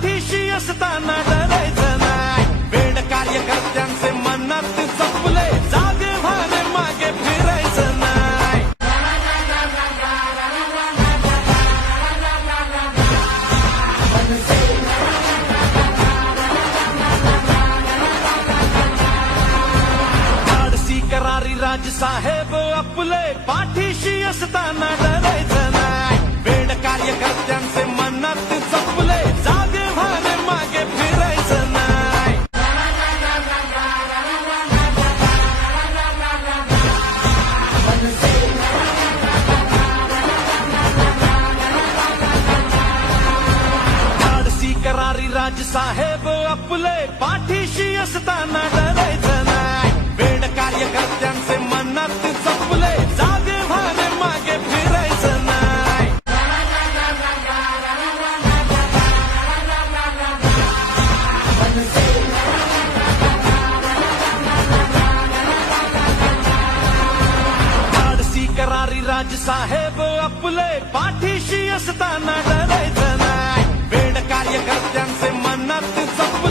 पाठीशी असताना डरायचं नाही. वेड कार्यकर्त्यांचे मनात जपले, जागे भाने मागे फिरायचं नाही. धाडसी करारी राजसाहेब आपले, पाठीशी असताना डरायचं नाही. वेड कार्यकर्त्यांचे मनात जपले, जागे भाने मागे फिरायचं नाही. धाडसी करारी राजसाहेब आपले, पाठीशी असताना डरायचं नाही. वेड कार्यकर्त्यांचे मनात जपले, जागे भाने मागे फिरायचं नाही. धाडसी करारी राजसाहेब आपले, पाठीशी असताना डरायचं नाही. वेड कार्यकर्त्यांचे मनात जपले.